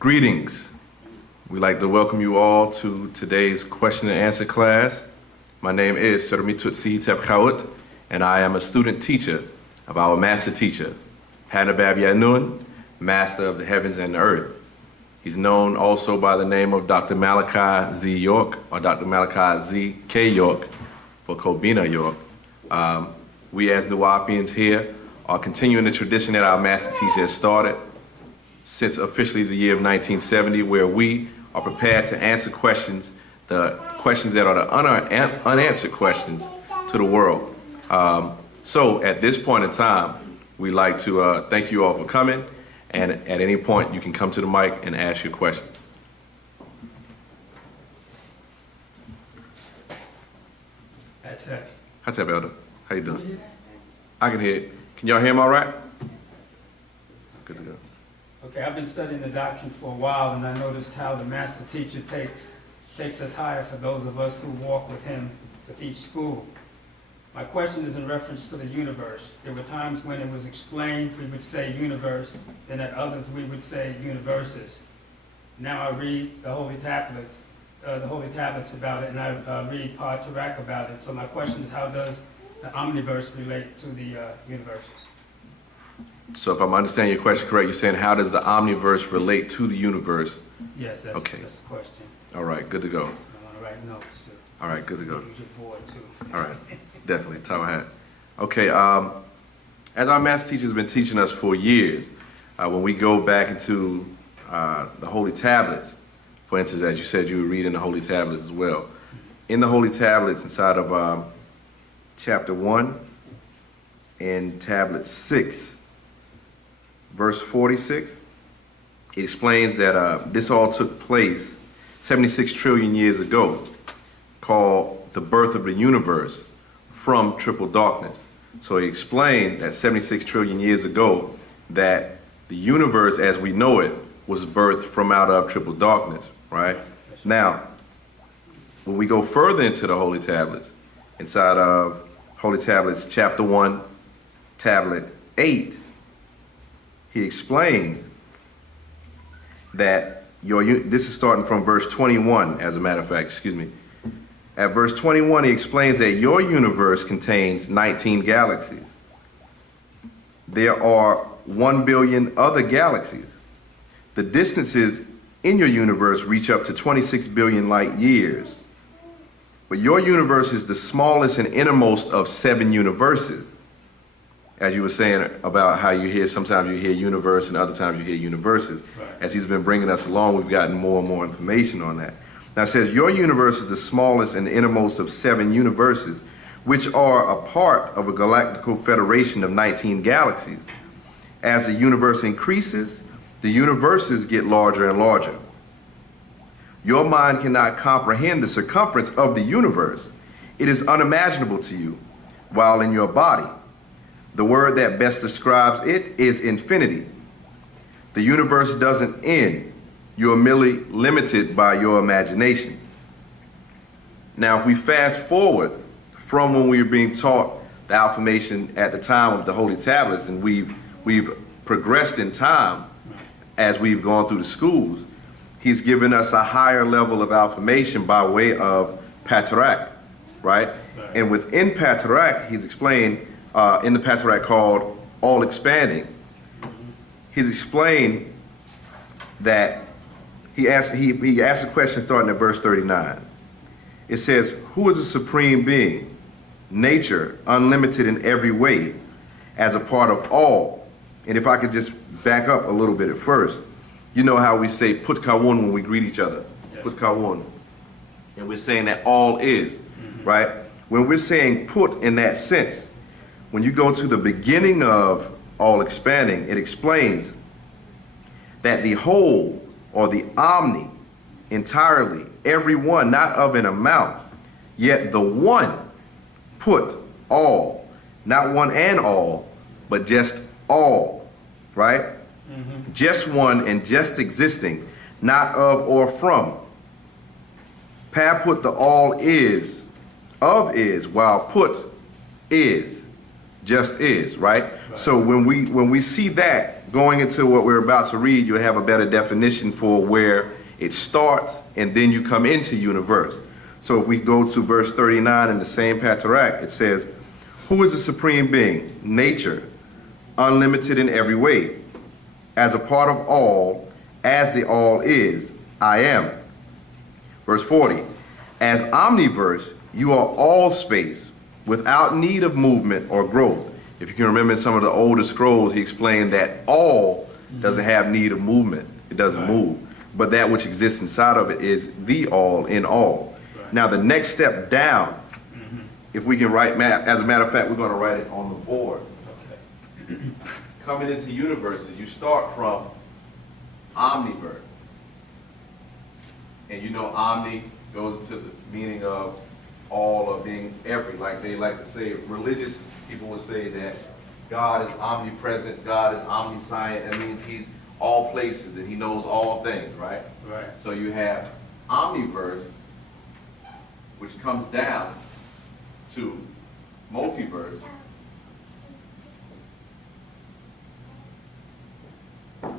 Greetings. We'd like to welcome you all to today's question and answer class. My name is Sir Mitutsi Tepkhaut, and I am a student teacher of our master teacher, Hanabab Yanun, master of the heavens and the earth. He's known also by the name of Dr. Malachi Z. York, or Dr. Malachi Z. K. York for Kobina York. We as Wu-nuwaupians here are continuing the tradition that our master teacher has started since officially the year of 1970, where we are prepared to answer questions, the questions that are the unanswered questions to the world. So at this point in time, we'd like to thank you all for coming, and at any point you can come to the mic and ask your question. Hi, Tep Elder. How you doing? I can hear it. Can y'all hear him all right? Good to go. Okay, I've been studying the doctrine for a while, and I noticed how the master teacher takes us higher for those of us who walk with him with each school. My question is in reference to the universe. There were times when it was explained, we would say universe, then at others we would say universes. Now I read the holy tablets about it, and I read Pt.1 about it. So my question is, how does the omniverse relate to the universes? So if I'm understanding your question correct, you're saying how does the omniverse relate to the universe? Yes, that's the question. All right, good to go. I want to write notes too. All right, good to go. Use your board too. All right, definitely, top of my hat. Okay, as our master teacher has been teaching us for years, when we go back into the holy tablets, for instance, as you said, you were reading the holy tablets as well. In the holy tablets, inside of chapter 1 and tablet 6, verse 46, it explains that this all took place 76 trillion years ago, called the birth of the universe from triple darkness. So he explained that 76 trillion years ago that the universe as we know it was birthed from out of triple darkness, right? Now, when we go further into the holy tablets, inside of holy tablets chapter 1, tablet 8, he explained that this is starting from verse 21, as a matter of fact, excuse me. At verse 21, he explains that your universe contains 19 galaxies. There are 1 billion other galaxies. The distances in your universe reach up to 26 billion light years. But your universe is the smallest and innermost of 7 universes. As you were saying about how you hear, sometimes you hear universe and other times you hear universes. Right. As he's been bringing us along, we've gotten more and more information on that. Now it says, your universe is the smallest and innermost of 7 universes, which are a part of a galactical federation of 19 galaxies. As the universe increases, the universes get larger and larger. Your mind cannot comprehend the circumference of the universe. It is unimaginable to you while in your body. The word that best describes it is infinity. The universe doesn't end. You are merely limited by your imagination. Now, if we fast forward from when we were being taught the affirmation at the time of the holy tablets, and we've progressed in time as we've gone through the schools, he's given us a higher level of affirmation by way of Pt.1, right? And within Pt.1, he's explained in the Pt.1 called all expanding. He's explained that he asked a question starting at verse 39. It says, who is a supreme being, nature, unlimited in every way, as a part of all? And if I could just back up a little bit at first, you know how we say Pt.1 when we greet each other, Pt.1, and we're saying that all is, right? When we're saying put in that sense, when you go to the beginning of all expanding, it explains that the whole or the omni, entirely, every one, not of an amount, yet the one put all, not one and all, but just all, right? Just one and just existing, not of or from. Pa put the all is, of is, while put is, just is, right? So when we see that, going into what we're about to read, you'll have a better definition for where it starts and then you come into universe. So if we go to verse 39 in the same Patarak, it says, who is the supreme being? Nature, unlimited in every way. As a part of all, as the all is, I am. Verse 40, as omniverse, you are all space, without need of movement or growth. If you can remember in some of the older scrolls, he explained that all doesn't have need of movement. It doesn't move. But that which exists inside of it is the all in all. Right. Now the next step down, if we can write, as a matter of fact, we're going to write it on the board. Okay. Coming into universes, you start from omniverse. And you know omni goes into the meaning of all or being every. Like they like to say, religious people would say that God is omnipresent, God is omniscient. That means he's all places and he knows all things, right? Right. So you have omniverse, which comes down to multiverse,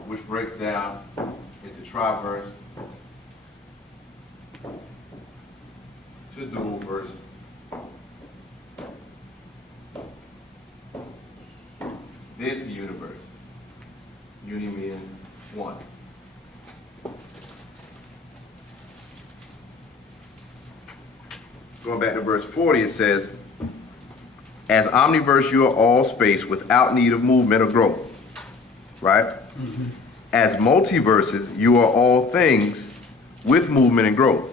which breaks down into triverse, to dual verse, then to universe. Uni meaning one. Going back to verse 40, it says, as omniverse, you are all space without need of movement or growth. Right? As multiverses, you are all things with movement and growth.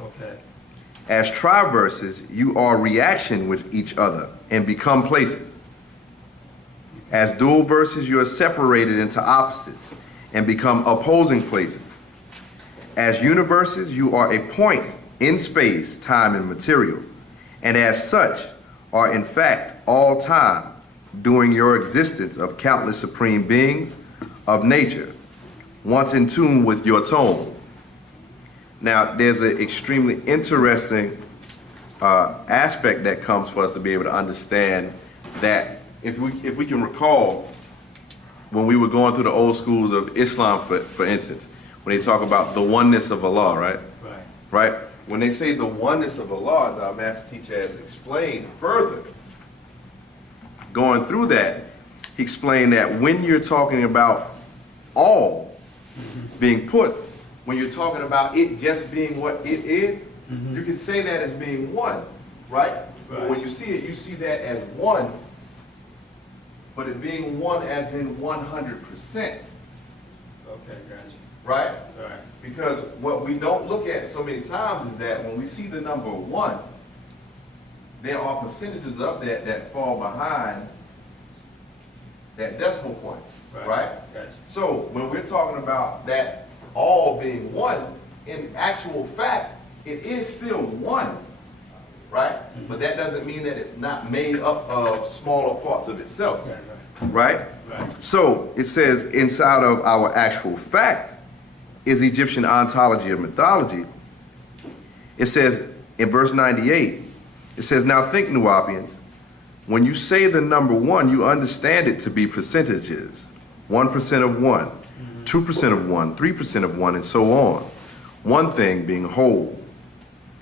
Okay. As triverses, you are reaction with each other and become places. As dual verses, you are separated into opposites and become opposing places. As universes, you are a point in space, time, and material, and as such are in fact all time during your existence of countless supreme beings of nature, once in tune with your tone. Now, there's an extremely interesting aspect that comes for us to be able to understand that if we can recall when we were going through the old schools of Islam, for instance, when they talk about the oneness of Allah, right? Right. Right? When they say the oneness of Allah, as our master teacher has explained further, going through that, he explained that when you're talking about all being put, when you're talking about it just being what it is, you can say that as being one, right? But when you see that as one, but it being one as in 100%, Okay, gotcha. right? Right. Because what we don't look at so many times is that when we see the number one, there are percentages of that fall behind that decimal point, right? Gotcha. So when we're talking about that all being one, in actual fact, it is still one, right? But that doesn't mean that it's not made up of smaller parts of itself, Okay, right? right. So it says inside of our actual fact is Egyptian ontology or mythology. It says in verse 98, it says, now think, Nuwaupians, when you say the number one, you understand it to be percentages. 1% of one, 2% of one, 3% of one, and so on. One thing being whole.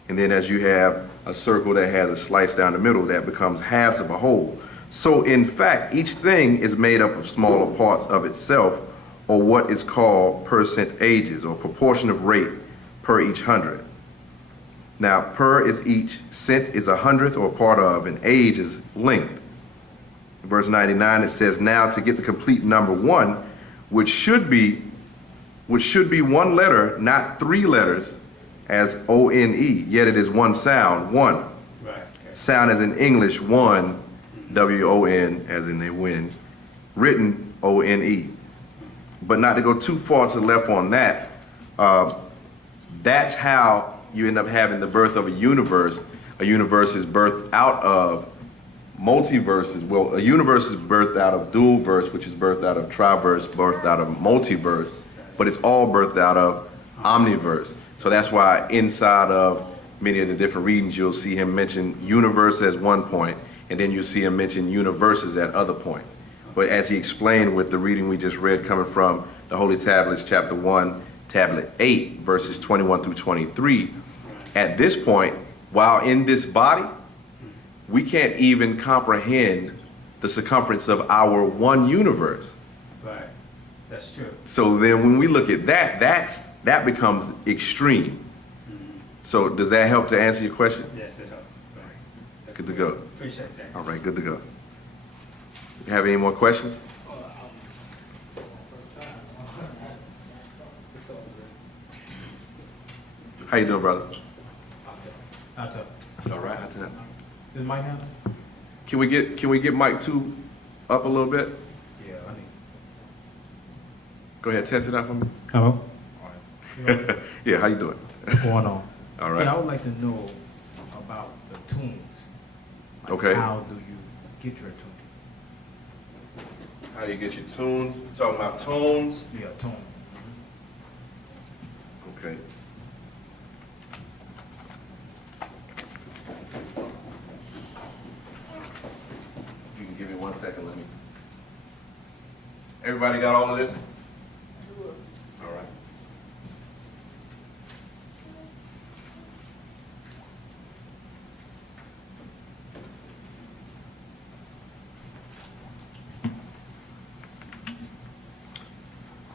And then as you have a circle that has a slice down the middle, that becomes halves of a whole. So in fact, each thing is made up of smaller parts of itself, or what is called percentages, or proportion of rate per each 100. Now, per is each, cent is 100th or part of, and age is length. In verse 99, it says, now to get the complete number one, which should be one letter, not three letters, as O-N-E, yet it is one sound, one. Right. Sound as in English, one, W-O-N, as in they win, written O-N-E. But not to go too far to the left on that, that's how you end up having the birth of a universe. A universe is birthed out of multiverses. Well, a universe is birthed out of dual verse, which is birthed out of triverse, birthed out of multiverse, but it's all birthed out of omniverse. So that's why inside of many of the different readings, you'll see him mention universe as one point, and then you'll see him mention universes at other points. But as he explained with the reading we just read coming from the Holy Tablets, chapter 1, tablet 8, verses 21 through 23, at this point, while in this body, we can't even comprehend the circumference of our one universe. Right. That's true. So then when we look at that, that becomes extreme. So does that help to answer your question? Yes, it helps. Right. That's Good to go. Appreciate that. All right, good to go. You have any more questions? How you doing, brother? All right. Is Mike now? Can we get mic 2 up a little bit? Yeah, I need. Go ahead, test it out for me. Hello? All right. Yeah, how you doing? What's going on? All right. Yeah, I would like to know about the tunes. Like, Okay. how do you get your tune? How you get your tunes? You talking about tones? Yeah, tone. Okay. You can give me 1 second, let me. Everybody got all of this? All right.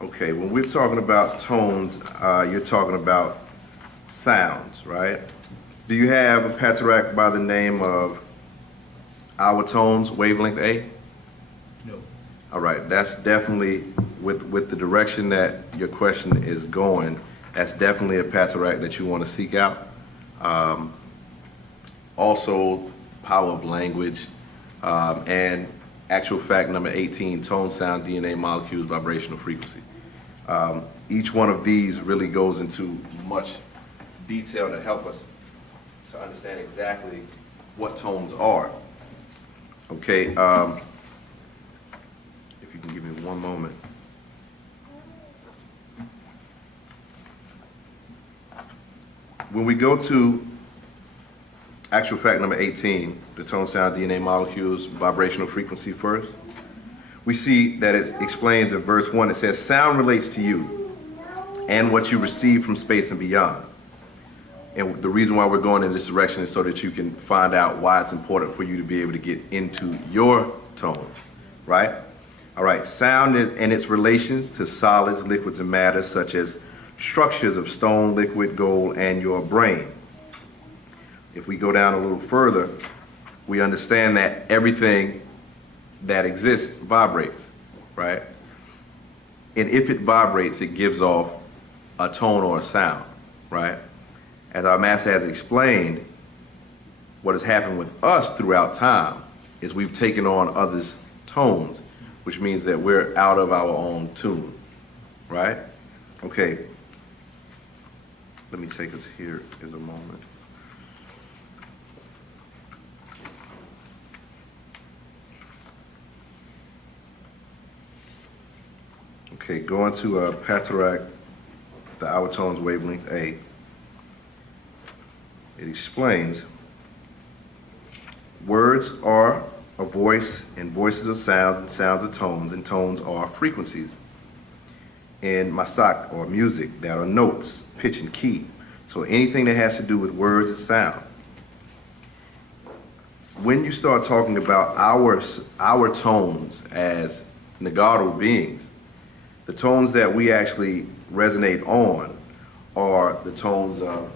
Okay, when we're talking about tones, you're talking about sounds, right? Do you have a pateract by the name of our tones, wavelength A? No. All right, that's definitely, with the direction that your question is going, that's definitely a pateract that you want to seek out. Also, power of language, and actual fact number 18, tone, sound, DNA, molecules, vibrational frequency. Each one of these really goes into much detail to help us to understand exactly what tones are. Okay, if you can give me 1 moment. When we go to actual fact number 18, the tone, sound, DNA, molecules, vibrational frequency first, we see that it explains in verse 1, it says, sound relates to you and what you receive from space and beyond. And the reason why we're going in this direction is so that you can find out why it's important for you to be able to get into your tone, right? All right, sound and its relations to solids, liquids, and matter, such as structures of stone, liquid, gold, and your brain. If we go down a little further, we understand that everything that exists vibrates, right? And if it vibrates, it gives off a tone or a sound, right? As our master has explained, what has happened with us throughout time is we've taken on others' tones, which means that we're out of our own tune, right? Okay, let me take us here as a moment. Okay, going to pateract, the hour tones wavelength A. It explains, words are a voice, and voices are sounds, and sounds are tones, and tones are frequencies. In masak, or music, that are notes, pitch and key. So anything that has to do with words is sound. When you start talking about our tones as Nagaru beings, the tones that we actually resonate on are the tones of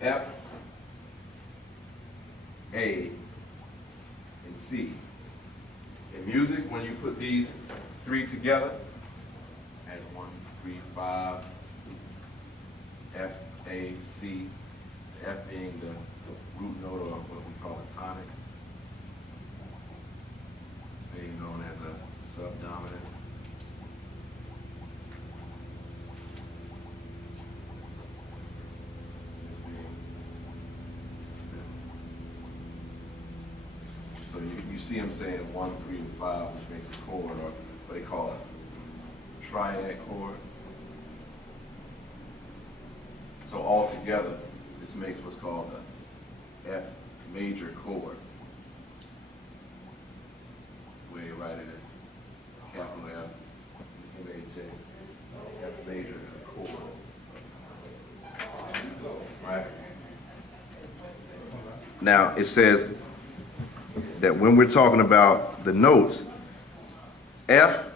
F, A, and C. In music, when you put these 3 together, as 1, 3, 5, F, A, C, the F being the root note, or what we call a tonic. It's being known as a subdominant. So you see him saying 1, 3, and 5, which makes a chord, or what they call a triad chord. So all together, this makes what's called the F major chord. Where you write it in capital F, M-A-J, F major chord. Right? Now, it says that when we're talking about the notes, F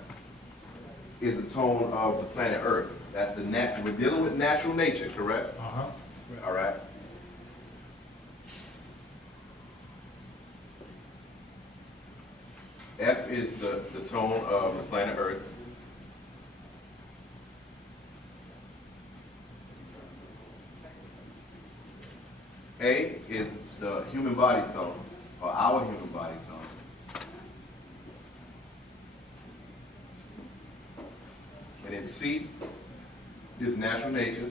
is the tone of the planet Earth. That's the we're dealing with natural nature, correct? Uh-huh. All right. F is the tone of the planet Earth. A is the human body tone, or our human body tone. And then C is natural nature,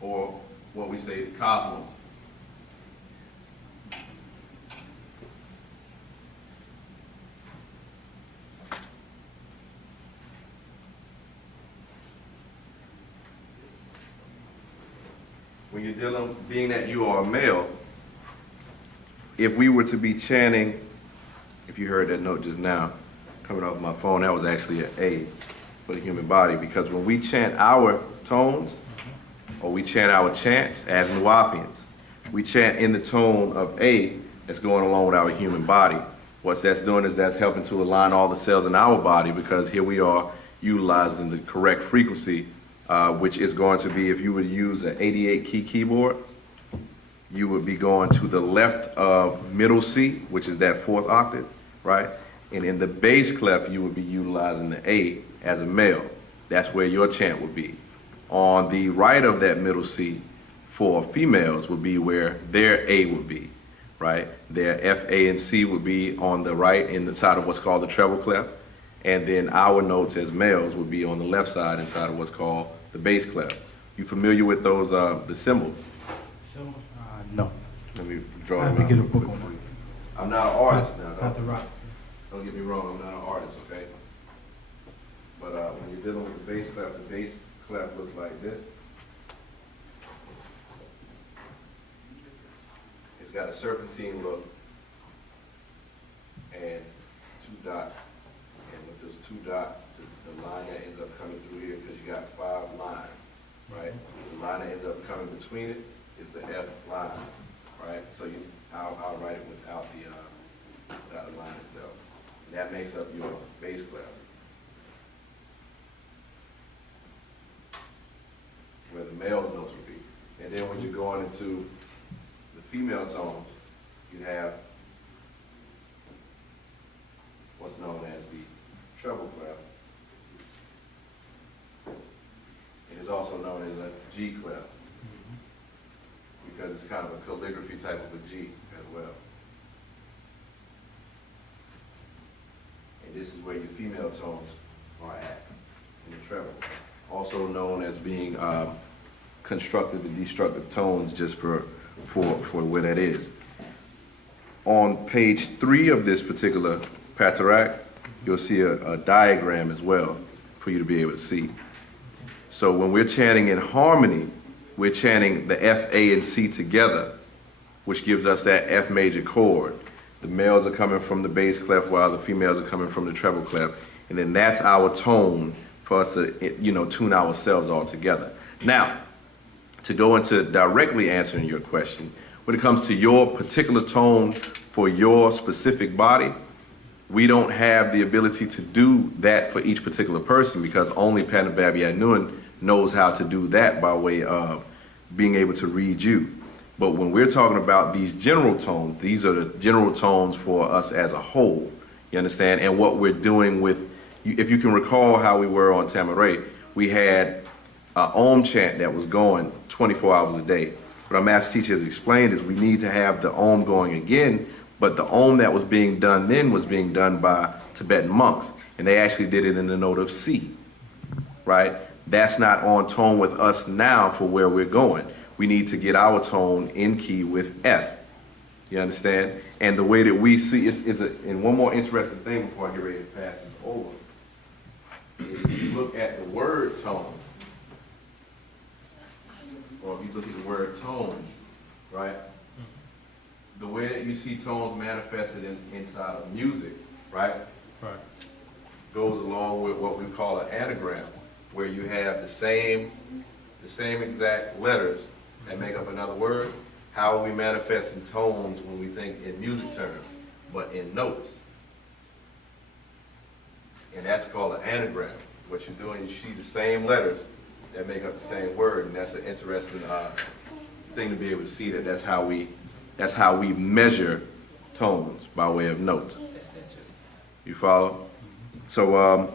or what we say, the cosmos. When you're dealing, being that you are a male, if we were to be chanting, if you heard that note just now, coming off my phone, that was actually an A for the human body, because when we chant our tones, or we chant our chants as Wu-nuwaupians, we chant in the tone of A that's going along with our human body. What that's doing is that's helping to align all the cells in our body, because here we are utilizing the correct frequency, which is going to be, if you would use an 88 key keyboard, you would be going to the left of middle C, which is that fourth octave, right? And in the bass clef, you would be utilizing the A as a male. That's where your chant would be. On the right of that middle C for females would be where their A would be, right? Their F, A, and C would be on the right inside of what's called the treble clef. And then our notes as males would be on the left side inside of what's called the bass clef. You familiar with those, the symbols? So, no. Let me draw I have them to out get a book real on quick. that. I'm not an artist now. Not the rock. Don't get me wrong, I'm not an artist, okay? But when you're dealing with the bass clef looks like this. It's got a serpentine look and two dots. And with those two dots, the line that ends up coming through here, because you got 5 lines, right? The line that ends up coming between it is the F line, right? So I'll write it without the line itself. And that makes up your bass clef, where the male notes would be. And then when you're going into the female tones, you have what's known as the treble clef. It is also known as a G clef, because it's kind of a calligraphy type of a G as well. And this is where your female tones are at in the treble. Also known as being constructive and destructive tones, just for where that is. On page 3 of this particular Patarak, you'll see a diagram as well for you to be able to see. So when we're chanting in harmony, we're chanting the F, A, and C together, which gives us that F major chord. The males are coming from the bass clef while the females are coming from the treble clef. And then that's our tone for us to, tune ourselves all together. Now, to go into directly answering your question, when it comes to your particular tone for your specific body, we don't have the ability to do that for each particular person, because only Panababi Yanun knows how to do that by way of being able to read you. But when we're talking about these general tones, these are the general tones for us as a whole, you understand? And what we're doing with, if you can recall how we were on Tamaray, we had an Om chant that was going 24 hours a day. What our master teacher has explained is we need to have the Om going again, but the Om that was being done then was being done by Tibetan monks, and they actually did it in the note of C, right? That's not on tone with us now for where we're going. We need to get our tone in key with F. You understand? And the way that we see it is and one more interesting thing before I get ready to pass this over. If you look at the word tone, or if you look at the word tone, right? the way that you see tones manifested inside of music, right, Right. goes along with what we call an anagram, where you have the same exact letters that make up another word. How are we manifesting tones when we think in music terms, but in notes? And that's called an anagram. What you're doing, you see the same letters that make up the same word, and that's an interesting thing to be able to see that that's how we measure tones by way of notes. That's interesting. You follow? So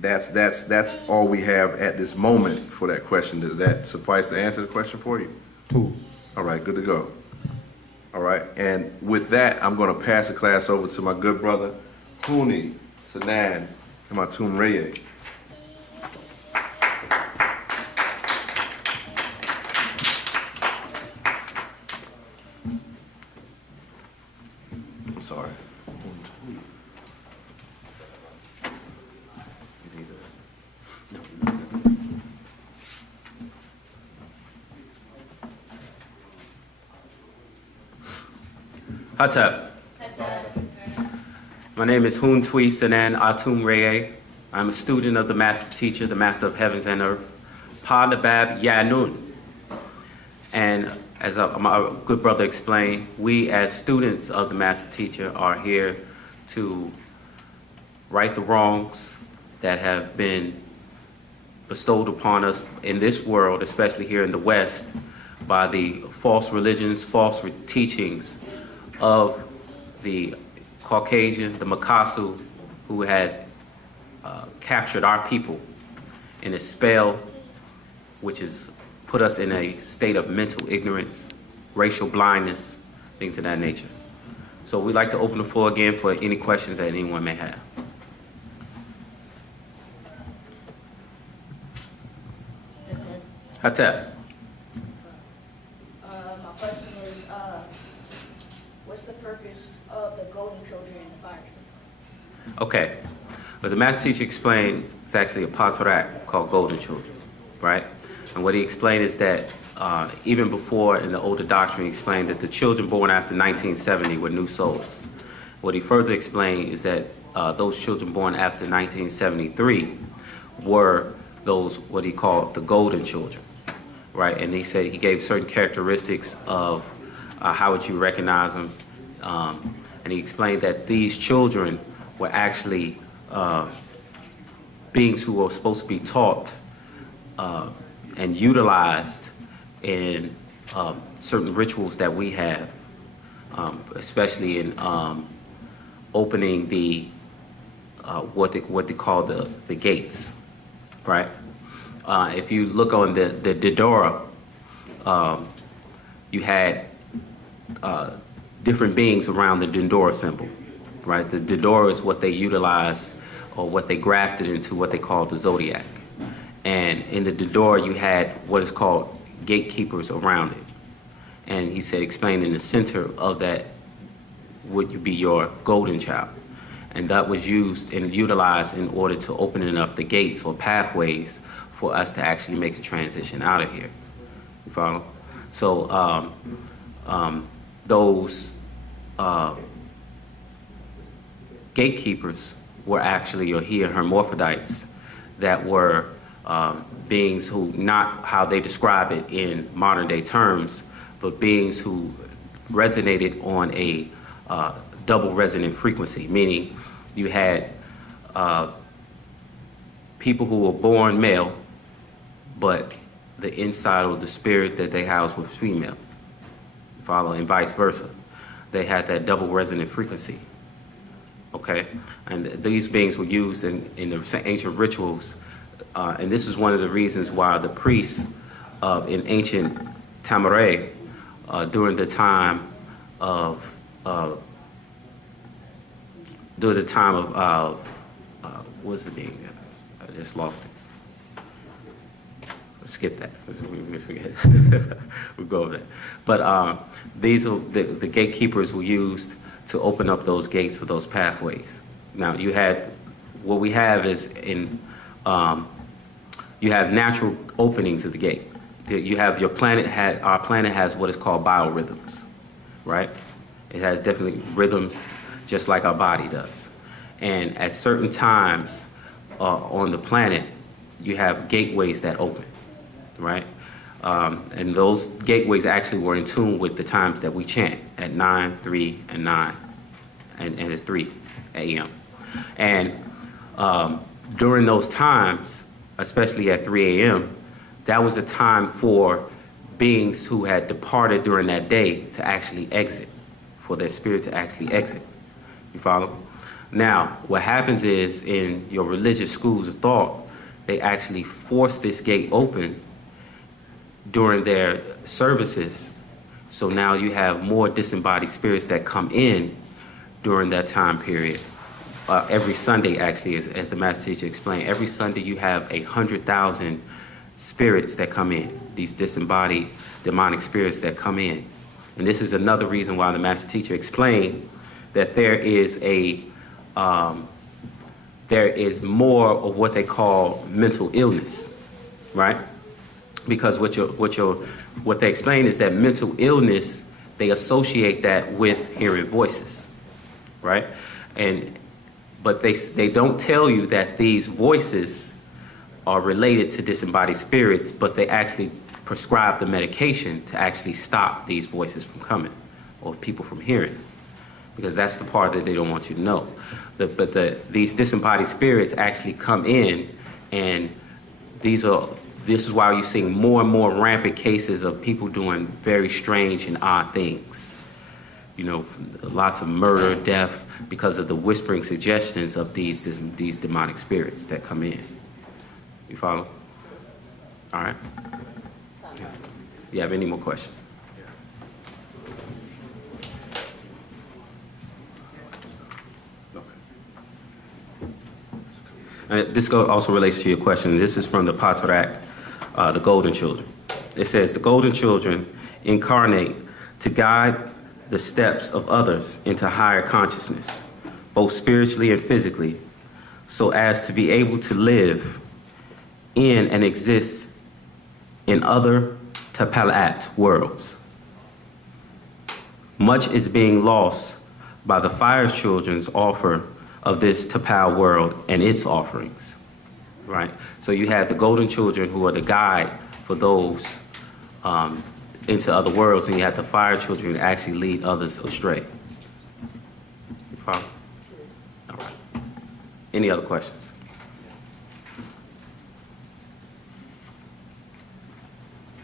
that's all we have at this moment for that question. Does that suffice to answer the question for you? Two. All right, good to go. All right, and with that, I'm going to pass the class over to my good brother, Huni Sanan, and my Tum Reye. I'm sorry. You need this? Hatep. My name is Hun Tui Sanan Atum Reye. I'm a student of the Master Teacher, the Master of Heavens and Earth, Pa Nabab Yanun. And as my good brother explained, we as students of the Master Teacher are here to right the wrongs that have been bestowed upon us in this world, especially here in the West, by the false religions, false teachings of the Caucasian, the Makasu, who has captured our people in a spell which has put us in a state of mental ignorance, racial blindness, things of that nature. So we'd like to open the floor again for any questions that anyone may have. Hatep. My question is, what's the purpose of the golden children in the fire? Okay. But the Master Teacher explained it's actually a patrak called Golden Children, right? And what he explained is that even before in the older doctrine, he explained that the children born after 1970 were new souls. What he further explained is that those children born after 1973 were those, what he called the golden children, right? And he said he gave certain characteristics of how would you recognize them. And he explained that these children were actually beings who were supposed to be taught and utilized in certain rituals that we have, especially in opening the what they call the gates, right? If you look on the Didora, you had different beings around the Dindora symbol, right? The Didora is what they utilized or what they grafted into what they call the zodiac. And in the Didora, you had what is called gatekeepers around it. And he said, explain in the center of that would be your golden child. And that was used and utilized in order to opening up the gates or pathways for us to actually make the transition out of here. You follow? So those gatekeepers were actually, or here, hermaphrodites that were beings who, not how they describe it in modern day terms, but beings who resonated on a double resonant frequency, meaning you had people who were born male, but the inside or the spirit that they housed was female. Follow, and vice versa. They had that double resonant frequency. Okay, and these beings were used in the ancient rituals, and this is one of the reasons why the priests in ancient Tamaray during the time of what's the name? I just lost it. Let's skip that. We forget. We'll go over that. But these are the gatekeepers were used to open up those gates for those pathways. Now you had what we have is in you have natural openings of the gate. You have your planet, our planet has what is called biorhythms, right? It has definitely rhythms just like our body does. And at certain times on the planet, you have gateways that open, right? And those gateways actually were in tune with the times that we chant at 9, 3, and 9, and it's 3 a.m. And during those times, especially at 3 a.m., that was a time for beings who had departed during that day to actually exit, for their spirit to actually exit. You follow? Now, what happens is in your religious schools of thought, they actually force this gate open during their services. So now you have more disembodied spirits that come in during that time period. Every Sunday, actually, as the Master Teacher explained, every Sunday you have 100,000 spirits that come in, these disembodied demonic spirits that come in. And this is another reason why the Master Teacher explained that there is more of what they call mental illness, right? Because what they explain is that mental illness, they associate that with hearing voices, right? But they don't tell you that these voices are related to disembodied spirits, but they actually prescribe the medication to actually stop these voices from coming or people from hearing, because that's the part that they don't want you to know. These disembodied spirits actually come in, and this is why you're seeing more and more rampant cases of people doing very strange and odd things. You know, lots of murder, death, because of the whispering suggestions of these demonic spirits that come in. You follow? All right. You have any more questions? This also relates to your question. This is from the Patarak, the Golden Children. It says, the Golden Children incarnate to guide the steps of others into higher consciousness, both spiritually and physically, so as to be able to live in and exist in other Tapalat worlds. Much is being lost by the Fire Children's offer of this Tapal world and its offerings, right? So you have the Golden Children who are the guide for those into other worlds, and you have the Fire Children who actually lead others astray. You follow? All right. Any other questions?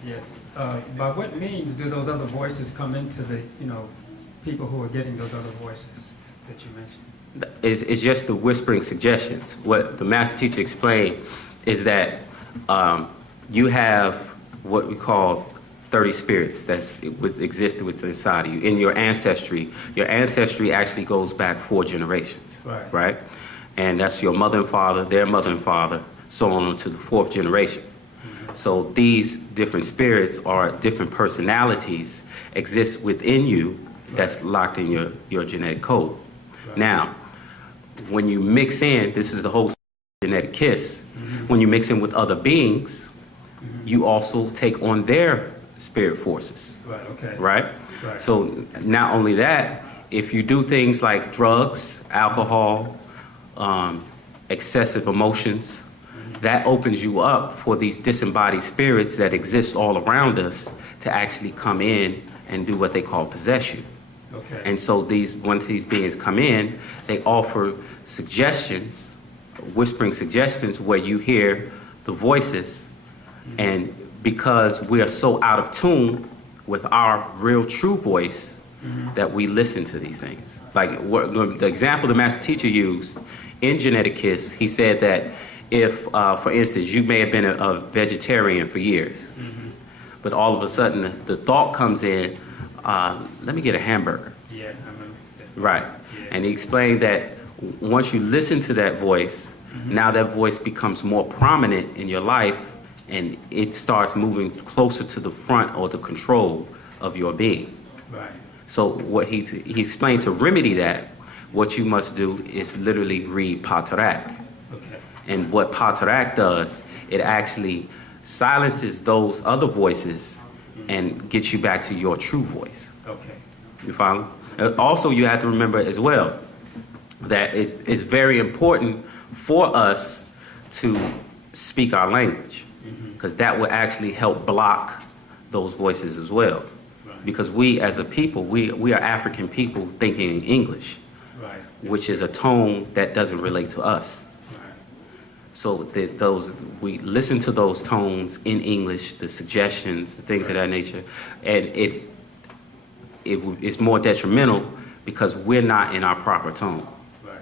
Yes. By what means do those other voices come into the, people who are getting those other voices that you mentioned? It's just the whispering suggestions. What the Master Teacher explained is that you have what we call 30 spirits that existed within inside of you. In your ancestry actually goes back 4 generations, right? And that's your mother and father, their mother and father, so on to the 4th generation. So these different spirits or different personalities exist within you that's locked in your genetic code. Now, when you mix in, this is the whole genetic kiss, when you mix in with other beings, you also take on their spirit forces. Right? So not only that, if you do things like drugs, alcohol, excessive emotions, that opens you up for these disembodied spirits that exist all around us to actually come in and do what they call possession. And so once these beings come in, they offer suggestions, whispering suggestions, where you hear the voices. And because we are so out of tune with our real true voice, that we listen to these things. Like the example the Master Teacher used in Genetic Kiss, he said that if, for instance, you may have been a vegetarian for years, but all of a sudden the thought comes in, let me get a hamburger. Yeah, I remember that. Right. Yeah. And he explained that once you listen to that voice, now that voice becomes more prominent in your life, and it starts moving closer to the front or the control of your being. Right. So what he explained, to remedy that, what you must do is literally read Patarak. Okay. And what Patarak does, it actually silences those other voices and gets you back to your true voice. Okay. You follow? Also, you have to remember as well that it's very important for us to speak our language, because that will actually help block those voices as well. Right. Because we as a people, we are African people thinking in English, Right. which is a tone that doesn't relate to us. Right. So we listen to those tones in English, the suggestions, the things of that nature, and it's more detrimental because we're not in our proper tone. Right.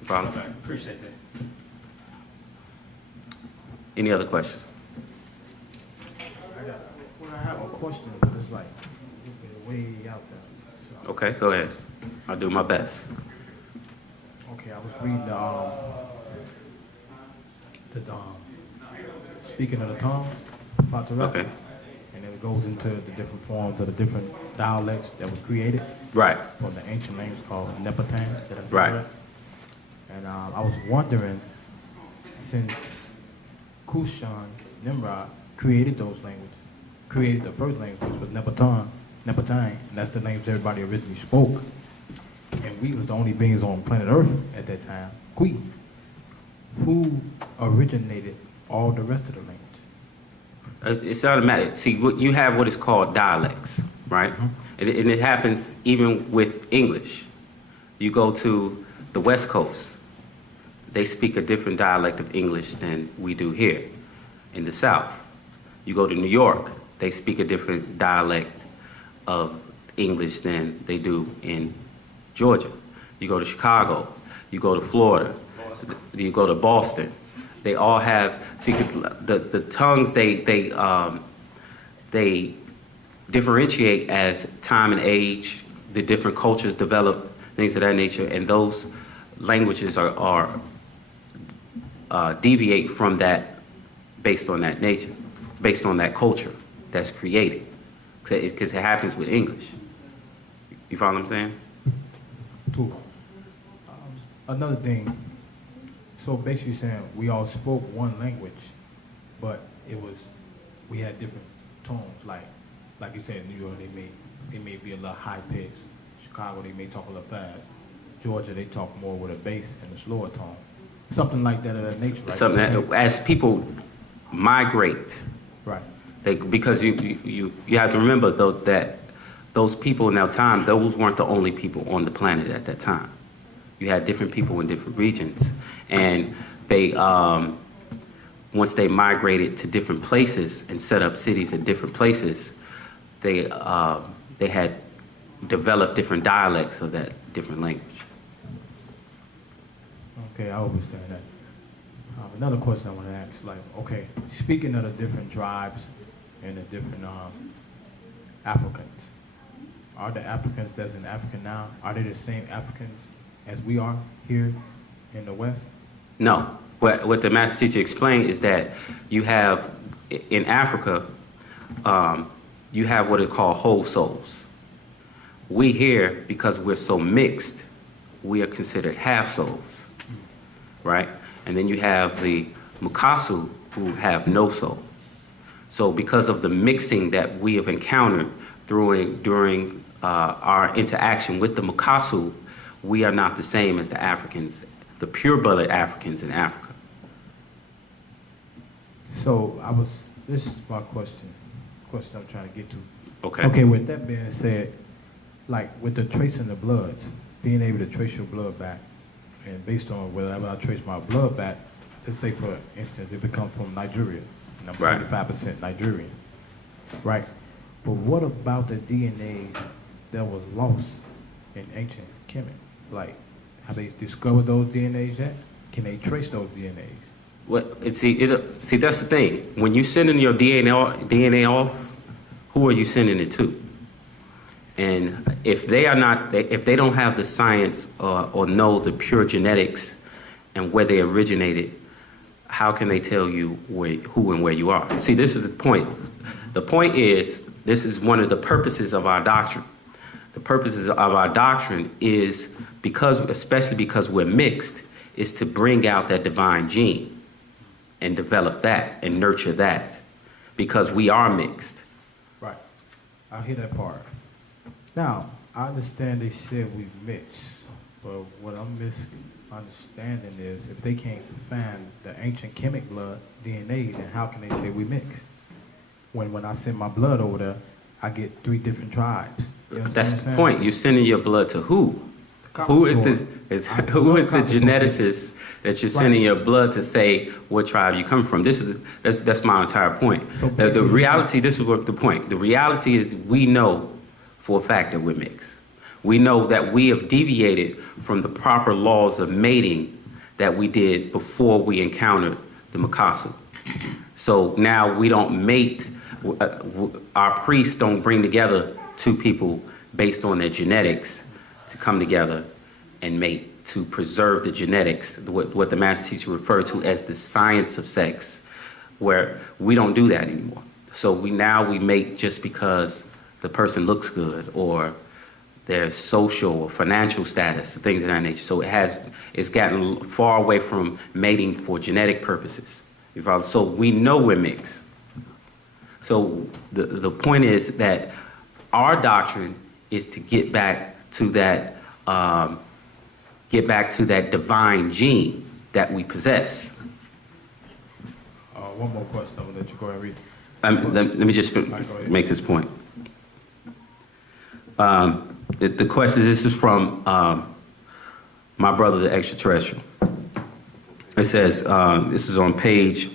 You follow? Gotcha. Appreciate that. Any other questions? I have a question, but it's like way out there. So, Okay, go ahead. I'll do my best. okay, I was reading the speaking of the tongues, about the Okay. and then it goes into the different forms of the different dialects that was created Right. from the ancient language called Nepatan. That I said Right. right? And I was wondering, since Kushan Nimrod created those languages, created the first language, which was Nepatan, and that's the language everybody originally spoke. And we was the only beings on planet Earth at that time. Who originated all the rest of the language? It's automatic. See, you have what is called dialects, right? And it happens even with English. You go to the West Coast, they speak a different dialect of English than we do here in the South. You go to New York, they speak a different dialect of English than they do in Georgia. You go to Chicago, you go to Florida, you go to Boston. They all have, see, the tongues, they differentiate as time and age, the different cultures develop, things of that nature, and those languages are deviate from that based on that nature, based on that culture that's created, because it happens with English. You follow what I'm saying? Two. Another thing, so basically saying we all spoke one language, but we had different tones. Like you said, New York, they may be a little high pitched. Chicago, they may talk a little fast. Georgia, they talk more with a bass and a slower tone. Something like that of that nature, right? Something that, as people migrate, Right. because you have to remember though that those people in that time, those weren't the only people on the planet at that time. You had different people in different regions, and they once they migrated to different places and set up cities in different places, they had developed different dialects of that different language. Okay, I understand that. Another question I want to ask, okay, speaking of the different tribes and the different Africans, are the Africans that's in Africa now, are they the same Africans as we are here in the West? No. What the master teacher explained is that you have, in Africa, you have what are called whole souls. We here, because we're so mixed, we are considered half souls, right? And then you have the Mukasu, who have no soul. So because of the mixing that we have encountered during our interaction with the Mukasu, we are not the same as the Africans, the pure-blooded Africans in Africa. So this is my question I'm trying to get to. Okay. Okay, with that being said, like with the tracing the bloods, being able to trace your blood back, and based on wherever I trace my blood back, let's say for instance, if it comes from Nigeria, and I'm Right. 75% Nigerian, right? But what about the DNA that was lost in ancient Kemet? Like, have they discovered those DNAs yet? Can they trace those DNAs? See, that's the thing. When you sending your DNA off, who are you sending it to? And if they don't have the science or know the pure genetics and where they originated, how can they tell you who and where you are? See, this is the point. The point is, this is one of the purposes of our doctrine. The purposes of our doctrine is especially because we're mixed, is to bring out that divine gene. and develop that and nurture that, because we are mixed. Right. I hear that part. Now, I understand they said we mix, but what I'm misunderstanding is if they can't find the ancient chemic blood, DNA, then how can they say we mix? When I send my blood over there, I get 3 different tribes. You understand That's what I'm the saying? point. You're sending your blood to who? Copper Who is sword. who is the Copper sword. geneticist that you're sending your blood to say what tribe you come from? That's my entire point. So The basically- reality, this is what the point. The reality is we know for a fact that we're mixed. We know that we have deviated from the proper laws of mating that we did before we encountered the Makasu. So now we don't mate, our priests don't bring together 2 people based on their genetics to come together and mate, to preserve the genetics, what the master teacher referred to as the science of sex, where we don't do that anymore. So we mate just because the person looks good or their social or financial status, things of that nature. So it's gotten far away from mating for genetic purposes. So we know we're mixed. So the point is that our doctrine is to get back to that divine gene that we possess. One more question. I'm gonna let you go ahead and read. Let me just make this point. The question, this is from my brother, the extraterrestrial. It says, this is on page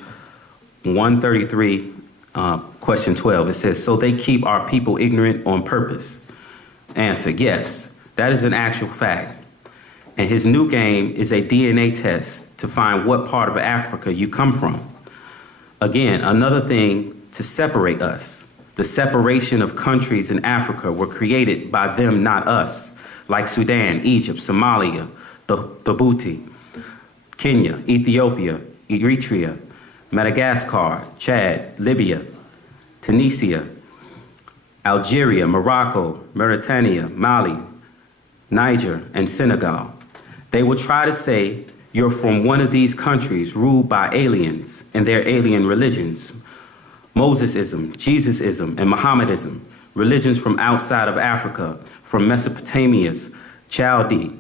133, question 12. It says, so they keep our people ignorant on purpose? Answer, yes, that is an actual fact. And his new game is a DNA test to find what part of Africa you come from. Again, another thing to separate us. The separation of countries in Africa were created by them, not us, like Sudan, Egypt, Somalia, Djibouti, Kenya, Ethiopia, Eritrea, Madagascar, Chad, Libya, Tunisia, Algeria, Morocco, Mauritania, Mali, Niger, and Senegal. They will try to say you're from one of these countries ruled by aliens and their alien religions. Mosesism, Jesusism, and Mohammedism, religions from outside of Africa, from Mesopotamia's Chaldee,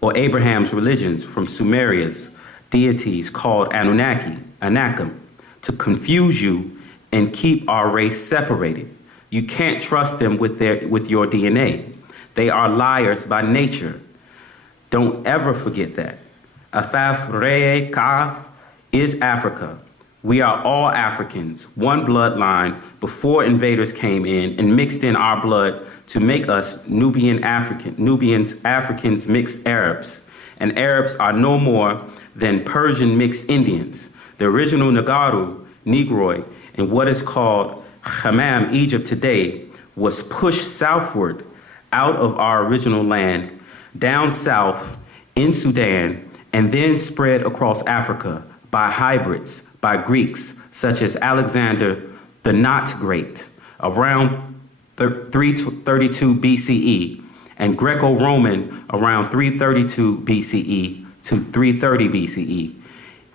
or Abraham's religions from Sumeria's deities called Anunnaki, Anakim, to confuse you and keep our race separated. You can't trust them with your DNA. They are liars by nature. Don't ever forget that. Afaf Reye Ka is Africa. We are all Africans, one bloodline, before invaders came in and mixed in our blood to make us Nubians, Africans, mixed Arabs. And Arabs are no more than Persian mixed Indians. The original Nagaru, Negroid, and what is called Hammam, Egypt today, was pushed southward out of our original land, down south in Sudan, and then spread across Africa by hybrids, by Greeks, such as Alexander the Not Great, around 332 BCE, and Greco-Roman around 332 BCE to 330 BCE.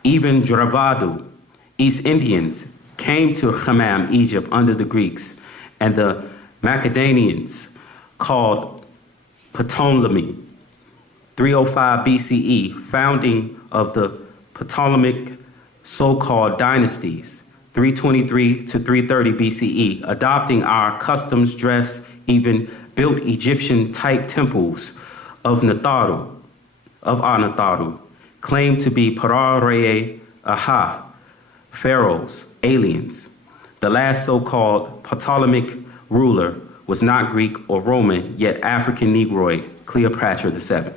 Even Dravadu, East Indians, came to Hammam, Egypt, under the Greeks, and the Macedonians called Ptolemy, 305 BCE, founding of the Ptolemaic so-called dynasties, 323 to 330 BCE, adopting our customs, dress, even built Egyptian-type temples of Nataru, of Anataru, claimed to be Parareye Aha, pharaohs, aliens. The last so-called Ptolemaic ruler was not Greek or Roman, yet African Negroid, Cleopatra VII.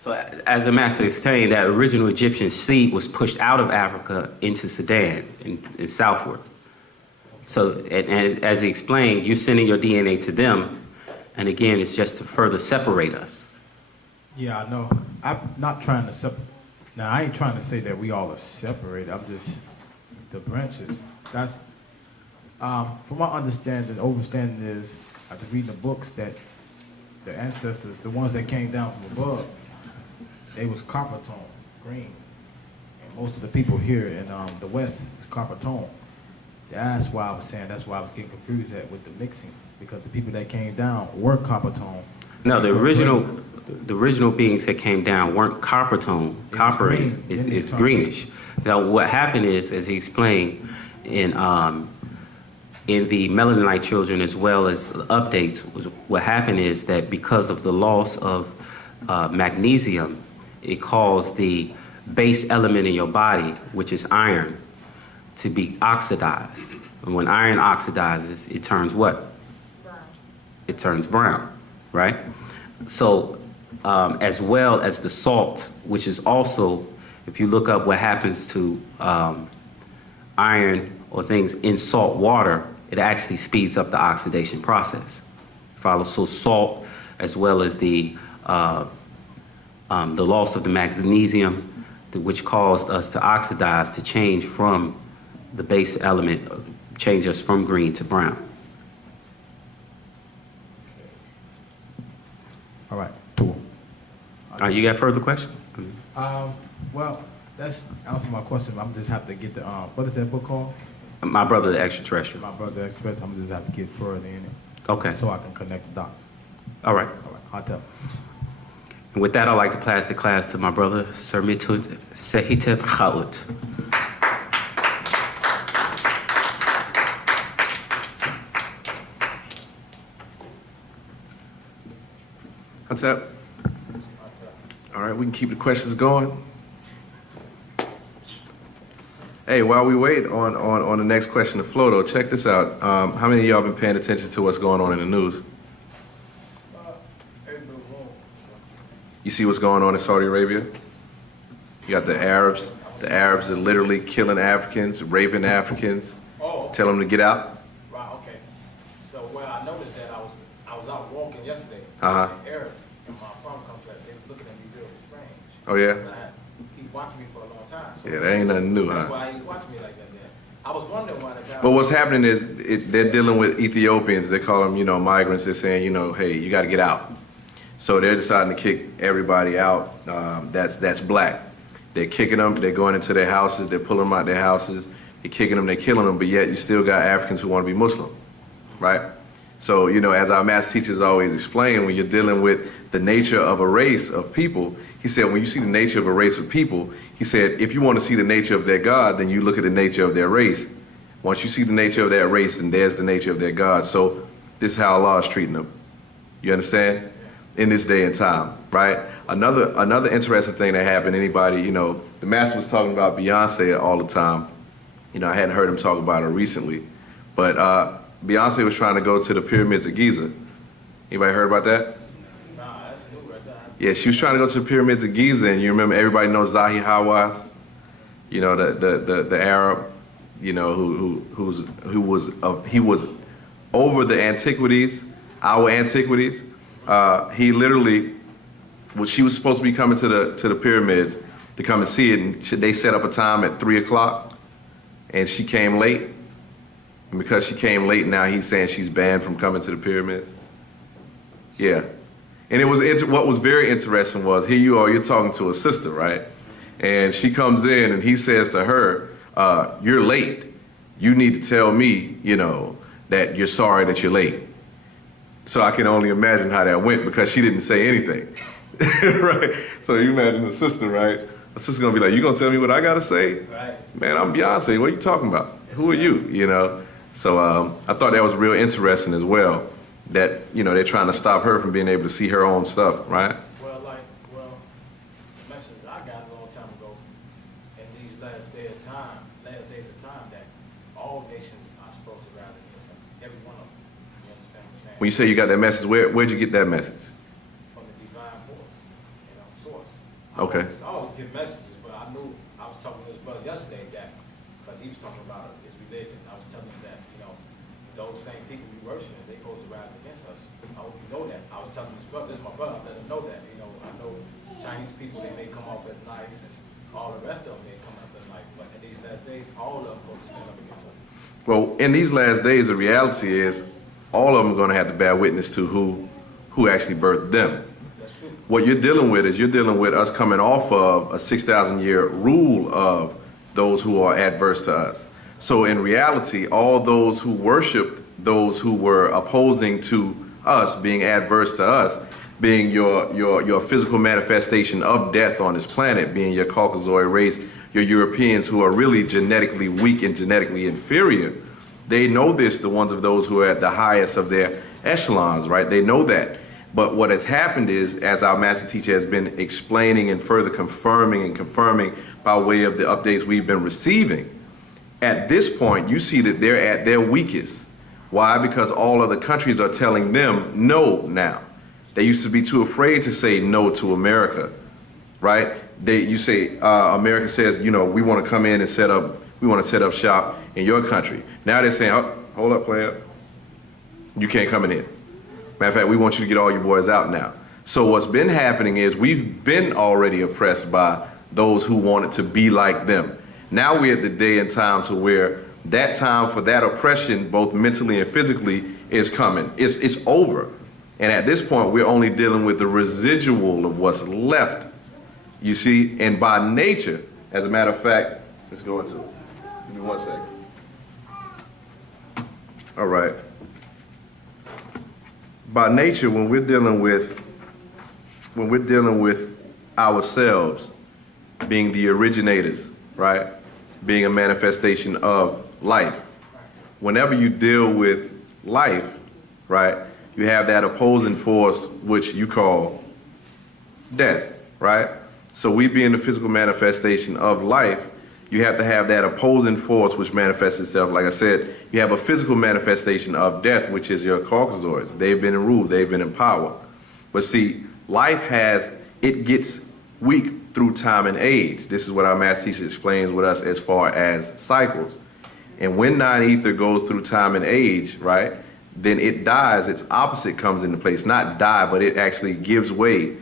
So as the master is saying, that original Egyptian seed was pushed out of Africa into Sudan and southward. So and as he explained, you're sending your DNA to them, and again, it's just to further separate us. Yeah, I know. I'm not trying to separate. Now, I ain't trying to say that we all are separated. I'm just, the branches, that's, from my understanding, overstanding is, after reading the books, that the ancestors, the ones that came down from above, they was copper tone. green. And most of the people here in the West is copper tone. That's why I was saying, that's why I was getting confused at with the mixing, because the people that came down were copper tone. No, the original beings that came down weren't copper tone. was Copper green. is Then it turned greenish. Now, what happened is, as he explained, in the Melaninite children as well as the updates, what happened is that because of the loss of magnesium, it caused the base element in your body, which is iron, to be oxidized. And when iron oxidizes, it turns what? Brown. It turns brown, right? So, as well as the salt, which is also, if you look up what happens to iron or things in salt water, it actually speeds up the oxidation process. Follow. So salt, as well as the loss of the magnesium, which caused us to oxidize, to change from the base element, change us from green to brown. All right, cool. You got further questions? Well, that's answer my question. I'm just have to get the what is that book called? My brother, the extraterrestrial. My Brother Express. I'm just have to get further in it. Okay. So I can connect the dots. All right. All right, I'll tell. And with that, I'd like to pass the class to my brother, Sir Mitut Sehiteb Chaut. What's up? All right, we can keep the questions going. Hey, while we wait on the next question to flow, though, check this out. How many of y'all been paying attention to what's going on in the news? You see what's going on in Saudi Arabia? You got the Arabs. The Arabs are literally killing Africans, raping Africans, Oh, tell them to get out. right, okay. So, well, I noticed that I was out walking yesterday. Uh-huh. In Arab, and my farm complex, they was looking at me real strange. Oh, yeah? And he watched me for a long time. So Yeah, that ain't nothing new, that's huh? why he watched me like that then. I was wondering why the guy... But what's happening is they're dealing with Ethiopians. They call them, migrants. They're saying, hey, you got to get out. So they're deciding to kick everybody out that's black. They're kicking them. They're going into their houses. They're pulling them out their houses. They're kicking them. They're killing them. But yet you still got Africans who want to be Muslim, right? So, as our master teachers always explain, when you're dealing with the nature of a race of people, he said, when you see the nature of a race of people, he said, if you want to see the nature of their God, then you look at the nature of their race. Once you see the nature of that race, then there's the nature of their God. So this is how Allah is treating them. You understand? In this day and time, right? Another interesting thing that happened, anybody, the master was talking about Beyonce all the time. I hadn't heard him talk about her recently. But Beyonce was trying to go to the pyramids of Giza. Anybody heard about that? Nah, that's new right there. Yeah, she was trying to go to the pyramids of Giza, and you remember everybody knows Zahi Hawass, the Arab, who was over the antiquities, our antiquities. He literally, she was supposed to be coming to the pyramids to come and see it, and they set up a time at 3:00, and she came late. And because she came late, now he's saying she's banned from coming to the pyramids. Yeah. And it was what was very interesting was, here you are, you're talking to a sister, right? And she comes in and he says to her, you're late. You need to tell me, that you're sorry that you're late. So I can only imagine how that went because she didn't say anything, right? So you imagine the sister, right? The sister's gonna be like, you gonna tell me what I gotta say? Right. Man, I'm Beyonce, what are you talking about? Who are you, So I thought that was real interesting as well, that, they're trying to stop her from being able to see her own stuff, right? Well, the message I got a long time ago, in these last days of time, that all nations are supposed to rise against us, every one of them. You understand what I'm saying? When you say you got that message, where'd you get that message? From the divine force, source. Okay. I always give messages, but I was talking to his brother yesterday because he was talking about his religion. I was telling him that, those same people we worship, they supposed to rise against us. I hope you know that. I was telling his brother, this is my brother, I let him know that. I know Chinese people, they may come off as nice, and all the rest of them, they come off as nice. But in these last days, all of them supposed to stand up against us. Well, in these last days, the reality is all of them are going to have to bear witness to who actually birthed them. That's true. what you're dealing with is you're dealing with us coming off of a 6,000 year rule of those who are adverse to us. So in reality, all those who worshiped those who were opposing to us, being adverse to us, being your physical manifestation of death on this planet, being your Caucasoid race, your Europeans who are really genetically weak and genetically inferior, they know this, the ones of those who are at the highest of their echelons, right? They know that. But what has happened is, as our master teacher has been explaining and further confirming by way of the updates we've been receiving, at this point, you see that they're at their weakest. Why? Because all other countries are telling them no now. They used to be too afraid to say no to America, right? You say, America says, you know, we want to come in and we want to set up shop in your country. Now they're saying, oh, hold up, player. You can't come in. Matter of fact, we want you to get all your boys out now. So what's been happening is we've been already oppressed by those who wanted to be like them. Now we're at the day and time to where that time for that oppression, both mentally and physically, is coming. It's over. And at this point, we're only dealing with the residual of what's left. You see, and by nature, as a matter of fact, let's go into it. Give me 1 second. All right. By nature, when we're dealing with ourselves being the originators, right? Being a manifestation of life. Whenever you deal with life, right, you have that opposing force which you call death, right? So we being the physical manifestation of life, you have to have that opposing force which manifests itself. Like I said, you have a physical manifestation of death, which is your Caucasoids. They've been in rule, they've been in power. But see, life gets weak through time and age. This is what our master teacher explains with us as far as cycles. And when non-ether goes through time and age, right, then it dies, its opposite comes into place. Not die, but it actually gives way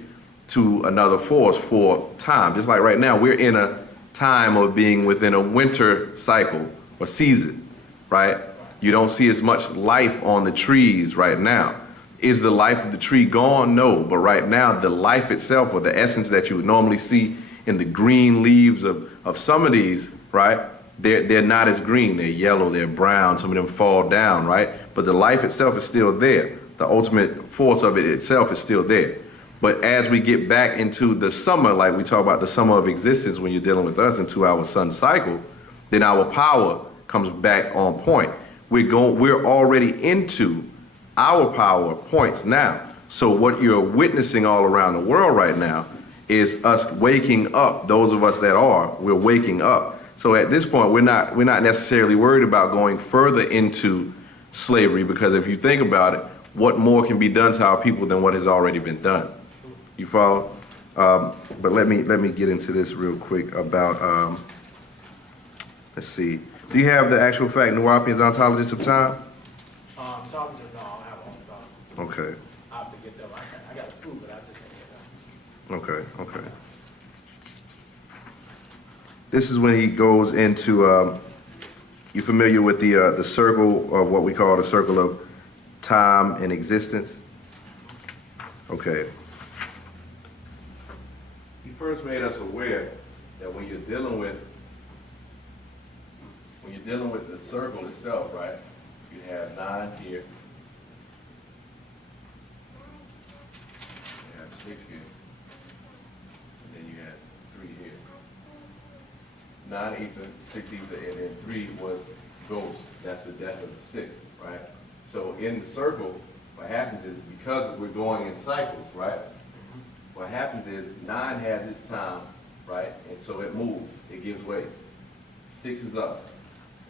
to another force for time. Just like right now, we're in a time of being within a winter cycle or season, right? You don't see as much life on the trees right now. Is the life of the tree gone? No, but right now the life itself, or the essence that you would normally see in the green leaves of some of these, right? They're not as green, they're yellow, they're brown, some of them fall down, right? But the life itself is still there. The ultimate force of it itself is still there. But as we get back into the summer, like we talk about the summer of existence when you're dealing with us into our sun cycle, then our power comes back on point. We're already into our power points now. So what you're witnessing all around the world right now is us waking up. Those of us that we're waking up. So at this point, we're not necessarily worried about going further into slavery, because if you think about it, what more can be done to our people than what has already been done? You follow? But let me get into this real quick about, let's see. Do you have the actual fact, Wu-nuwaupians ontologists of time? Ontologists, no, I don't have ontologists. Okay. I have to get them. I got the food, but I just ain't get them. Okay. This is when he goes into, you familiar with the circle of what we call the circle of time and existence? Okay. He first made us aware that when you're dealing with the circle itself, right? You have 9 here. You have 6 here. And then you have 3 here. 9 ether, 6 ether, and then 3 was ghost. That's the death of the 6th, right? So in the circle, what happens is, because we're going in cycles, right? What happens is 9 has its time, right? And so it moves, it gives way. 6 is up.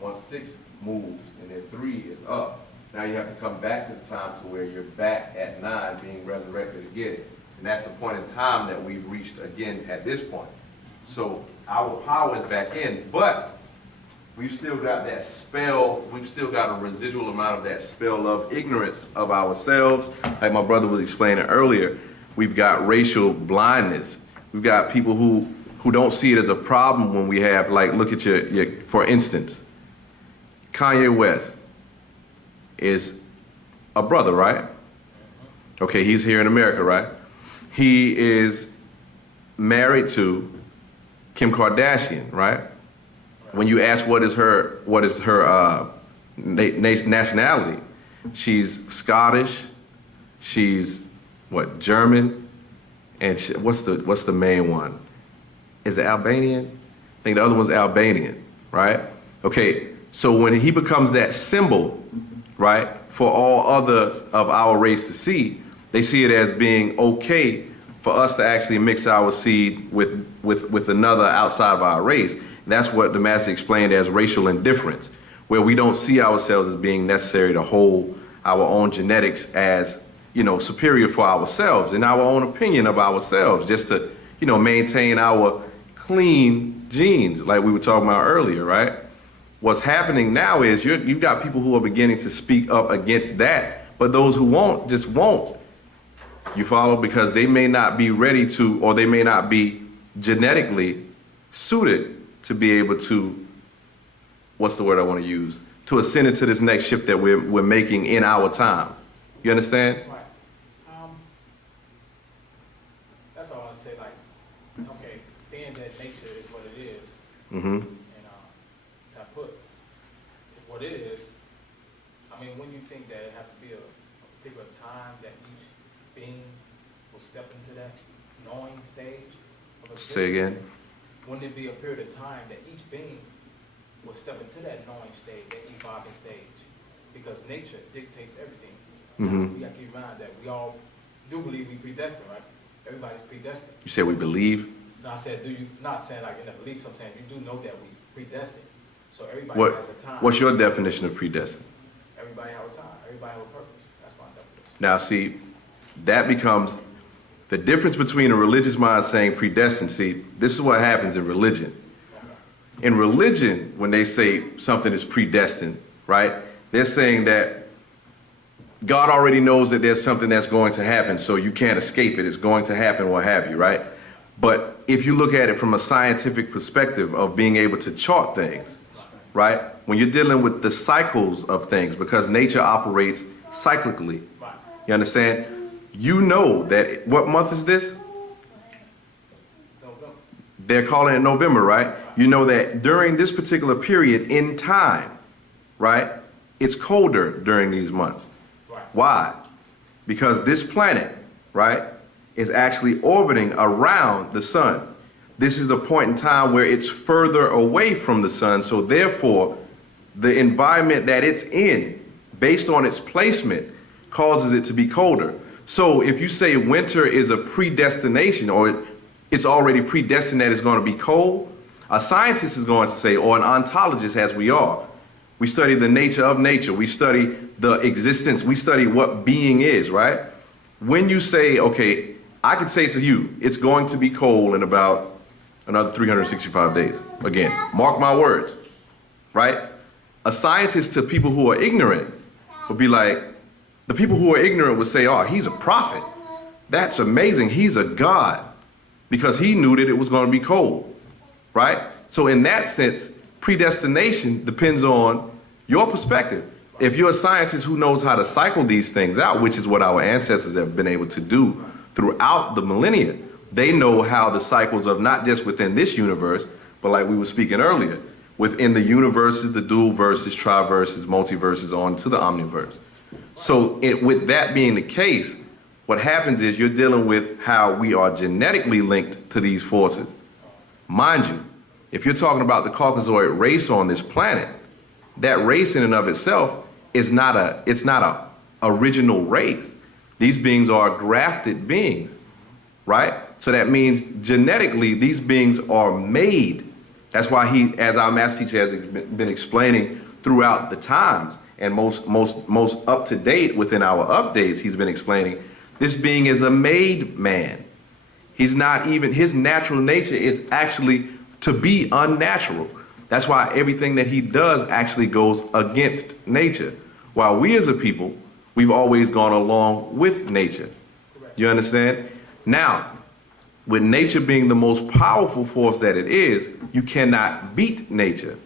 Once 6 moves, and then 3 is up. Now you have to come back to the time to where you're back at 9 being resurrected again. And that's the point in time that we've reached again at this point. So our power is back in, but we've still got that spell, we've still got a residual amount of that spell of ignorance of ourselves. Like my brother was explaining earlier, we've got racial blindness. We've got people who don't see it as a problem when we have, like, look at your for instance, Kanye West is a brother, right? Okay, he's here in America, right? he is married to Kim Kardashian, right? When you ask what is her nationality, she's Scottish, she's what, German, and what's the main one? Is it Albanian? I think the other one's Albanian, right? Okay, so when he becomes that symbol, right, for all others of our race to see, they see it as being okay for us to actually mix our seed with another outside of our race. And that's what the master explained as racial indifference, where we don't see ourselves as being necessary to hold our own genetics as, superior for ourselves, in our own opinion of ourselves, just to, maintain our clean genes, like we were talking about earlier, right? What's happening now is you've got people who are beginning to speak up against that, but those who won't just won't. You follow? Because they may not be ready to, or they may not be genetically suited to be able to, what's the word I want to use, to ascend into this next shift that we're making in our time. You understand? Right. That's all I want to say. Like, okay, being that nature is what it is, Mm-hmm. and I put what it is. I mean, when you think that it has to be a particular time that each being will step into that knowing stage of existence, Say again. wouldn't it be a period of time that each being will step into that knowing stage, that evolving stage? Because nature dictates everything. Mm-hmm. We got to keep in mind that we all do believe we predestined, right? Everybody's predestined. You said we believe? No, I said, do you, not saying like in the beliefs, I'm saying you do know that we predestined. So everybody What? has a time. What's your definition of predestined? Everybody have a time. Everybody have a purpose. That's my definition. Now, see, that becomes the difference between a religious mind saying predestined. See, this is what happens in religion. In religion, when they say something is predestined, right, they're saying that God already knows that there's something that's going to happen, so you can't escape it. It's going to happen, what have you, right? But if you look at it from a scientific perspective of being able to chart things, right, when you're dealing with the cycles of things, because nature operates cyclically, you understand? You know that, what month is this? November. They're calling it November, right? You know that during this particular period in time, right, it's colder during these months. Right. Why? Because this planet, right, is actually orbiting around the sun. This is a point in time where it's further away from the sun, so therefore the environment that it's in, based on its placement, causes it to be colder. So if you say winter is a predestination, or it's already predestined that it's going to be cold, a scientist is going to say, or an ontologist as we are, we study the nature of nature, we study the existence, we study what being is, right? When you say, okay, I could say to you, it's going to be cold in about another 365 days. Again, mark my words, right? A scientist to people who are ignorant would be like, the people who are ignorant would say, oh, he's a prophet. That's amazing. He's a god because he knew that it was going to be cold, right? So in that sense, predestination depends on your perspective. If you're a scientist who knows how to cycle these things out, which is what our ancestors have been able to do throughout the millennia, they know how the cycles of not just within this universe, but like we were speaking earlier, within the universes, the dual verses, triverses, multiverses, on to the omniverse. So with that being the case, what happens is you're dealing with how we are genetically linked to these forces. Mind you, if you're talking about the Caucasoid race on this planet, that race in and of itself is not a original race. These beings are grafted beings, right? So that means genetically these beings are made. That's why he, as our master teacher has been explaining throughout the times, and most up to date within our updates, he's been explaining, this being is a made man. He's not even, his natural nature is actually to be unnatural. That's why everything that he does actually goes against nature. While we as a people, we've always gone along with nature. You understand? Now, with nature being the most powerful force that it is, you cannot beat nature.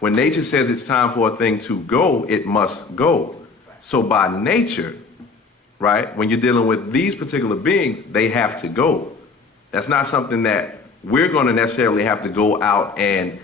When nature says it's time for a thing to go, it must go. So by nature, right? When you're dealing with these particular beings, they have to go. That's not something that we're going to necessarily have to go out and